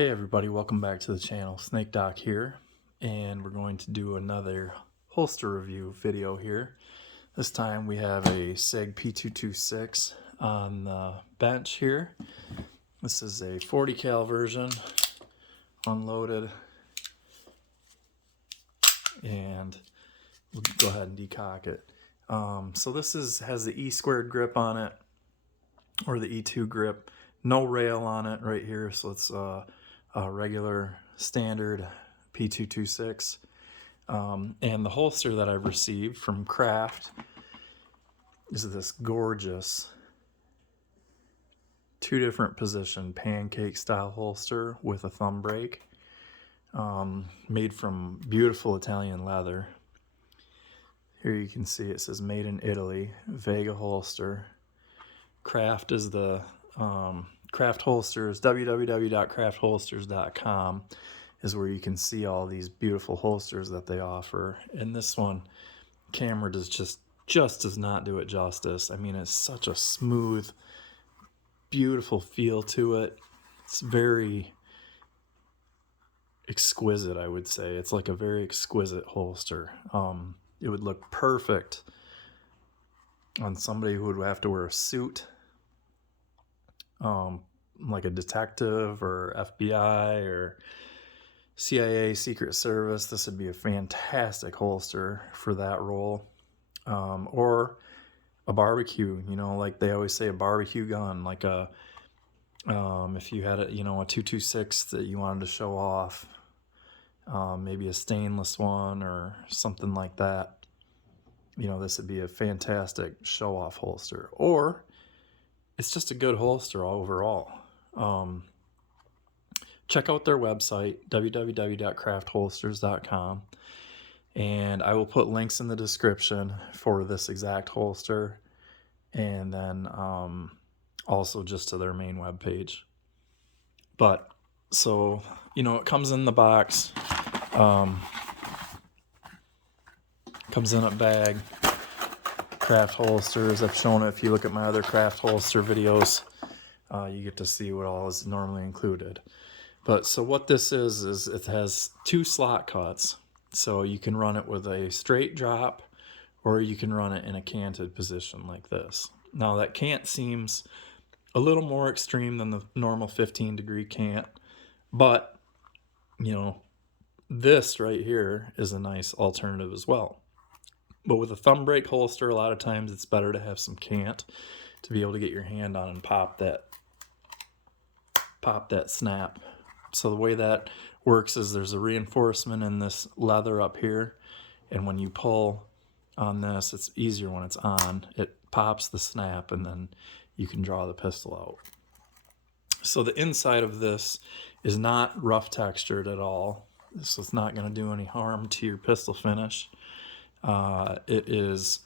Hey everybody, welcome back to the channel. Snake Doc here, and we're going to do another holster review video here. This time we have a SIG P226 on the bench here. This is a 40 cal version, unloaded, and we'll go ahead and decock it. So this has the E squared grip on it, or the E2 grip. No rail on it right here, so it's a regular standard P226. And the holster that I've received from Craft is this gorgeous 2 different position pancake style holster with a thumb brake, made from beautiful Italian leather. Here you can see it says made in Italy, Vega holster. Craft is the Craft Holsters, www.craftholsters.com is where you can see all these beautiful holsters that they offer. And this one, camera just does not do it justice. I mean, it's such a smooth, beautiful feel to it. It's very exquisite, I would say. It's like a very exquisite holster. It would look perfect on somebody who would have to wear a suit, like a detective or FBI or CIA, Secret Service. This would be a fantastic holster for that role. Or a barbecue, you know, like they always say, a barbecue gun, like a, if you had a, you know, a 226 that you wanted to show off, maybe a stainless one or something like that. You know, this would be a fantastic show-off holster. Or it's just a good holster overall. Check out their website, www.craftholsters.com, and I will put links in the description for this exact holster, and then also just to their main webpage. But so, you know, it comes in the box, comes in a bag. Craft holsters, I've shown it. If you look at my other craft holster videos, you get to see what all is normally included. But so what this is it has 2 slot cuts. So you can run it with a straight drop, or you can run it in a canted position like this. Now that cant seems a little more extreme than the normal 15-degree cant, but you know, this right here is a nice alternative as well. But with a thumb brake holster, a lot of times it's better to have some cant to be able to get your hand on and pop that snap. So the way that works is there's a reinforcement in this leather up here, and when you pull on this, it's easier when it's on. It pops the snap, and then you can draw the pistol out. So the inside of this is not rough textured at all. So it's not going to do any harm to your pistol finish. It is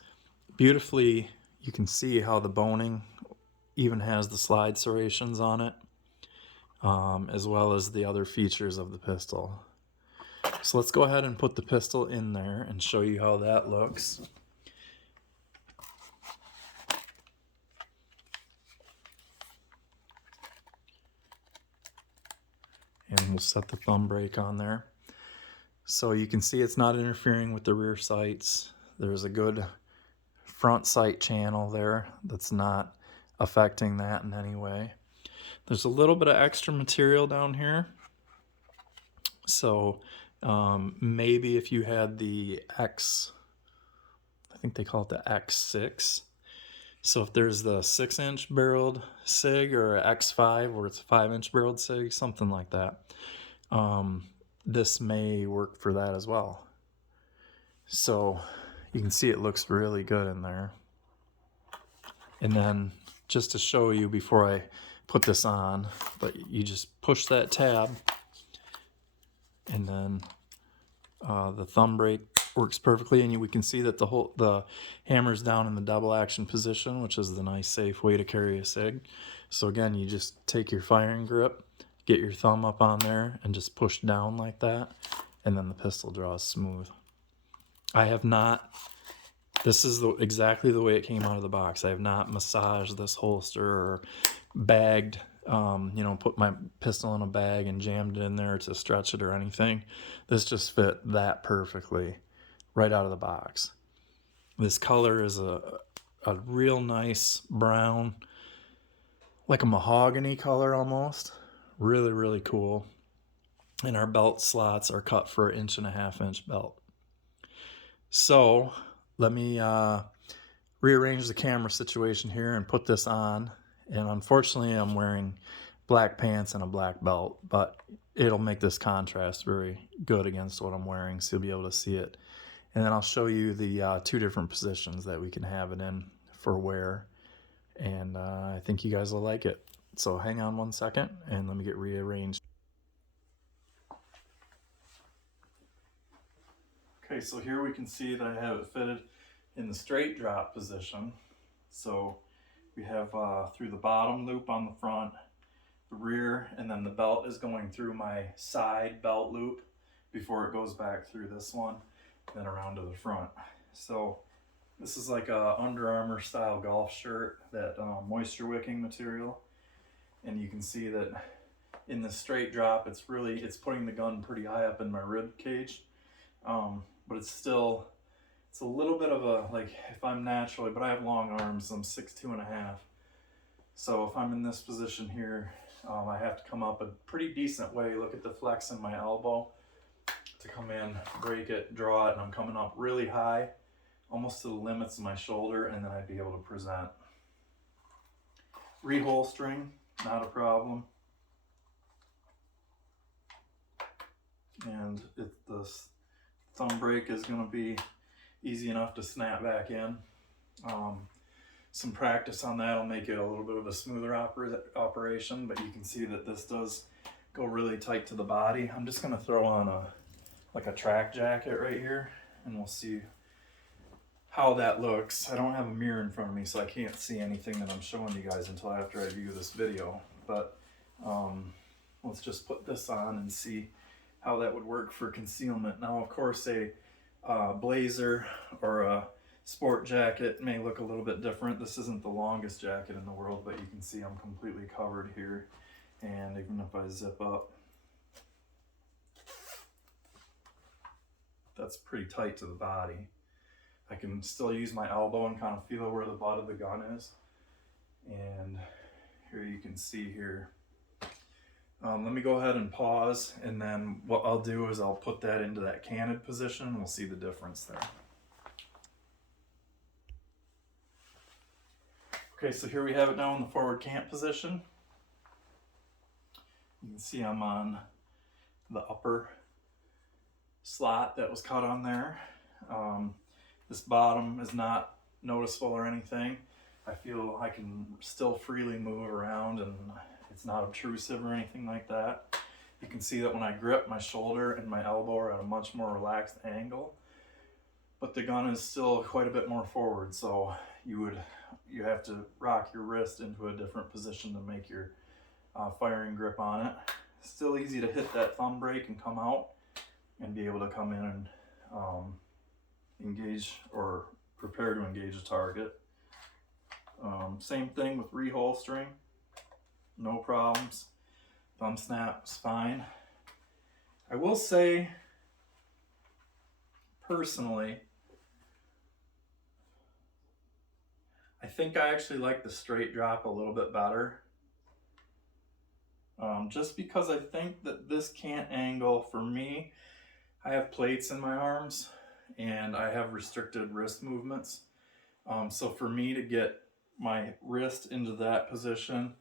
beautifully, you can see how the boning even has the slide serrations on it, as well as the other features of the pistol. So let's go ahead and put the pistol in there and show you how that looks. And we'll set the thumb brake on there. So you can see it's not interfering with the rear sights. There's a good front sight channel there that's not affecting that in any way. There's a little bit of extra material down here. So maybe if you had the X, I think they call it the X6. So if there's the 6-inch barreled SIG or X5 where it's a 5-inch barreled SIG, something like that. This may work for that as well. So you can see it looks really good in there. And then just to show you before I put this on, but you just push that tab, and then the thumb brake works perfectly, and we can see that the hammer's down in the double action position, which is the nice safe way to carry a SIG. So again, you just take your firing grip, get your thumb up on there, and just push down like that, and then the pistol draws smooth. I have not, this is exactly the way it came out of the box. I have not massaged this holster or bagged you know, put my pistol in a bag and jammed it in there to stretch it or anything. This just fit that perfectly right out of the box. This color is a real nice brown, like a mahogany color almost. Really, really cool. And our belt slots are cut for 1.5 inch belt. So let me rearrange the camera situation here and put this on. And unfortunately, I'm wearing black pants and a black belt, but it'll make this contrast very good against what I'm wearing, so you'll be able to see it. And then I'll show you the 2 different positions that we can have it in for wear. And I think you guys will like it. So hang on 1 second and let me get rearranged. Okay, so here we can see that I have it fitted in the straight drop position. So we have through the bottom loop on the front, the rear, and then the belt is going through my side belt loop before it goes back through this one, then around to the front. So this is like a Under Armour style golf shirt, that moisture wicking material. And you can see that in the straight drop, it's putting the gun pretty high up in my rib cage. But it's a little bit of a, like, if I'm naturally, but I have long arms, I'm 6'2½". So if I'm in this position here, I have to come up a pretty decent way. Look at the flex in my elbow to come in, break it, draw it, and I'm coming up really high, almost to the limits of my shoulder, and then I'd be able to present. Reholstering, not a problem. And the thumb brake is going to be easy enough to snap back in. Some practice on that will make it a little bit of a smoother operation, but you can see that this does go really tight to the body. I'm just going to throw on a track jacket right here, and we'll see how that looks. I don't have a mirror in front of me, so I can't see anything that I'm showing you guys until after I view this video. But let's just put this on and see how that would work for concealment. Now, of course, a blazer or a sport jacket may look a little bit different. This isn't the longest jacket in the world, but you can see I'm completely covered here. And even if I zip up, that's pretty tight to the body. I can still use my elbow and kind of feel where the butt of the gun is. And here you can see here. Let me go ahead and pause, and then what I'll do is I'll put that into that canted position, and we'll see the difference there. Okay, so here we have it now in the forward cant position. You can see I'm on the upper slot that was cut on there. This bottom is not noticeable or anything. I feel I can still freely move around, and it's not obtrusive or anything like that. You can see that when I grip, my shoulder and my elbow are at a much more relaxed angle, but the gun is still quite a bit more forward, so you have to rock your wrist into a different position to make your firing grip on it. Still easy to hit that thumb brake and come out and be able to come in and engage or prepare to engage a target. Same thing with reholstering, no problems. Thumb snap's fine. I will say, personally, I think I actually like the straight drop a little bit better. Just because I think that this cant angle, for me, I have plates in my arms and I have restricted wrist movements. So for me to get my wrist into that position,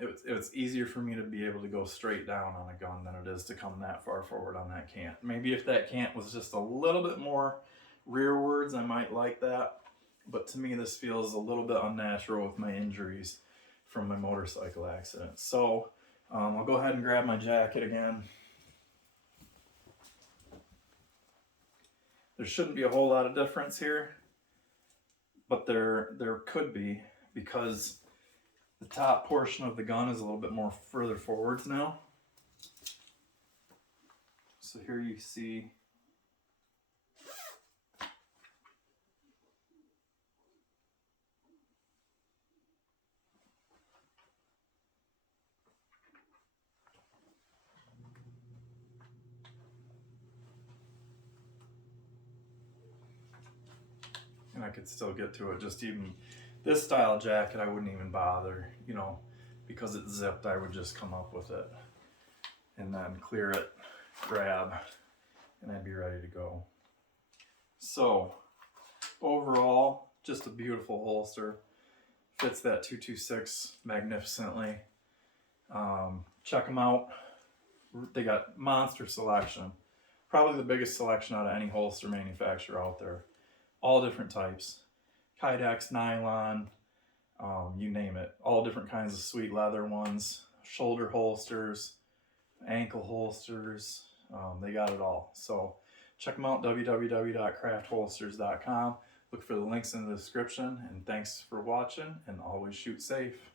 it's easier for me to be able to go straight down on a gun than it is to come that far forward on that cant. Maybe if that cant was just a little bit more rearwards, I might like that. But to me, this feels a little bit unnatural with my injuries from my motorcycle accident. So I'll go ahead and grab my jacket again. There shouldn't be a whole lot of difference here, but there could be, because the top portion of the gun is a little bit more further forwards now. So here you see I could still get to it. Just even this style jacket, I wouldn't even bother, you know, because it's zipped. I would just come up with it and then clear it, grab, and I'd be ready to go. So overall, just a beautiful holster. Fits that 226 magnificently. Check them out. They got monster selection. Probably the biggest selection out of any holster manufacturer out there. All different types. Kydex, nylon, you name it. All different kinds of sweet leather ones. Shoulder holsters, ankle holsters. They got it all. So check them out, www.craftholsters.com. Look for the links in the description, and thanks for watching, and always shoot safe.